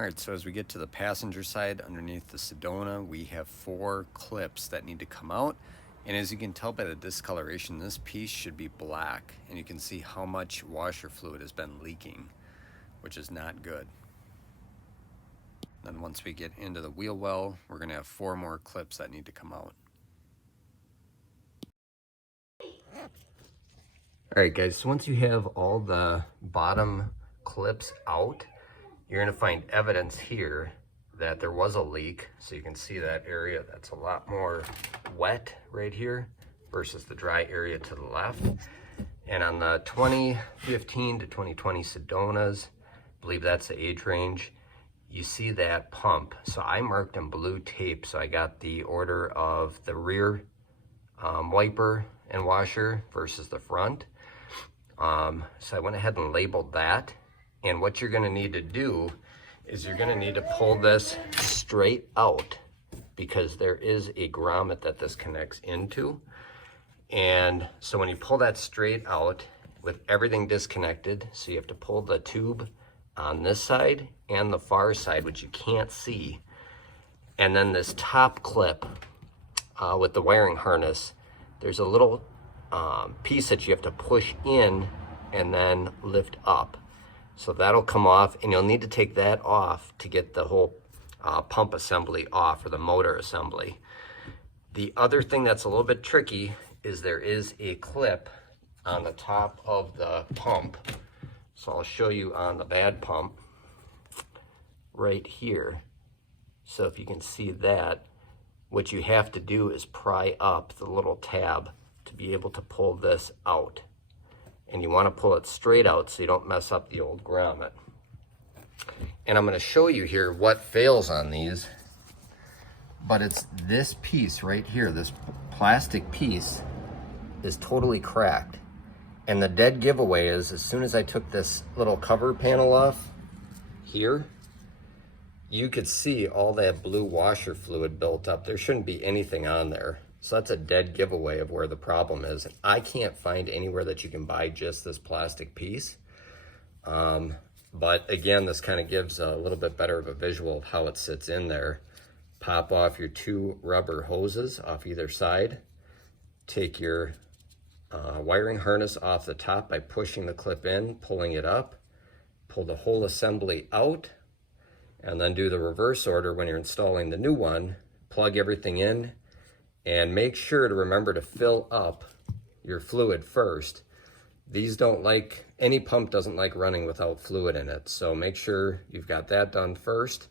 All right, so as we get to the passenger side underneath the Sedona, we have 4 clips that need to come out. And as you can tell by the discoloration, this piece should be black, and you can see how much washer fluid has been leaking, which is not good. Then once we get into the wheel well, we're going to have 4 more clips that need to come out. All right, guys, so once you have all the bottom clips out, you're going to find evidence here that there was a leak. So you can see that area that's a lot more wet right here versus the dry area to the left. And on the 2015 to 2020 Sedonas, I believe that's the age range, you see that pump. So I marked in blue tape. So I got the order of the rear wiper and washer versus the front. So I went ahead and labeled that. And what you're gonna need to do is you're gonna need to pull this straight out because there is a grommet that this connects into. And so when you pull that straight out with everything disconnected, so you have to pull the tube on this side and the far side, which you can't see. And then this top clip with the wiring harness, there's a little piece that you have to push in and then lift up. So that'll come off, and you'll need to take that off to get the whole pump assembly off, or the motor assembly. The other thing that's a little bit tricky is there is a clip on the top of the pump. So I'll show you on the bad pump right here. So if you can see that, what you have to do is pry up the little tab to be able to pull this out. And you want to pull it straight out so you don't mess up the old grommet. And I'm going to show you here what fails on these, but it's this piece right here. This plastic piece is totally cracked. And the dead giveaway is, as soon as I took this little cover panel off here, you could see all that blue washer fluid built up. There shouldn't be anything on there. So that's a dead giveaway of where the problem is. And I can't find anywhere that you can buy just this plastic piece. But again, this kind of gives a little bit better of a visual of how it sits in there. Pop off your 2 rubber hoses off either side. Take your wiring harness off the top by pushing the clip in, pulling it up. Pull the whole assembly out, and then do the reverse order when you're installing the new one. Plug everything in, and make sure to remember to fill up your fluid first. These don't like, any pump doesn't like running without fluid in it. So make sure you've got that done first.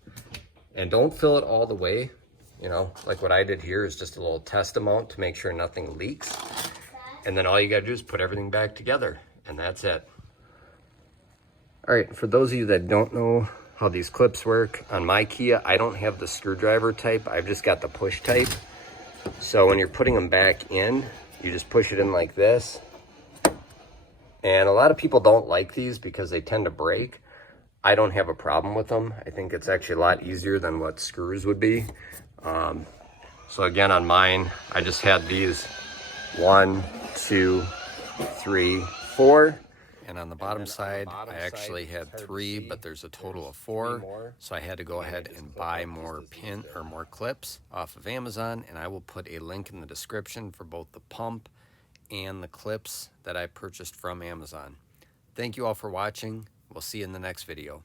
And don't fill it all the way. You know, like what I did here is just a little test amount to make sure nothing leaks. And then all you gotta do is put everything back together, and that's it. All right, for those of you that don't know how these clips work, on my Kia, I don't have the screwdriver type. I've just got the push type. So when you're putting them back in, you just push it in like this. And a lot of people don't like these because they tend to break. I don't have a problem with them. I think it's actually a lot easier than what screws would be. So again, on mine, I just had these 1, 2, 3, 4. And on the bottom side, I actually had 3, but there's a total of 4. So I had to go ahead and buy more more clips off of Amazon, and I will put a link in the description for both the pump and the clips that I purchased from Amazon. Thank you all for watching. We'll see you in the next video.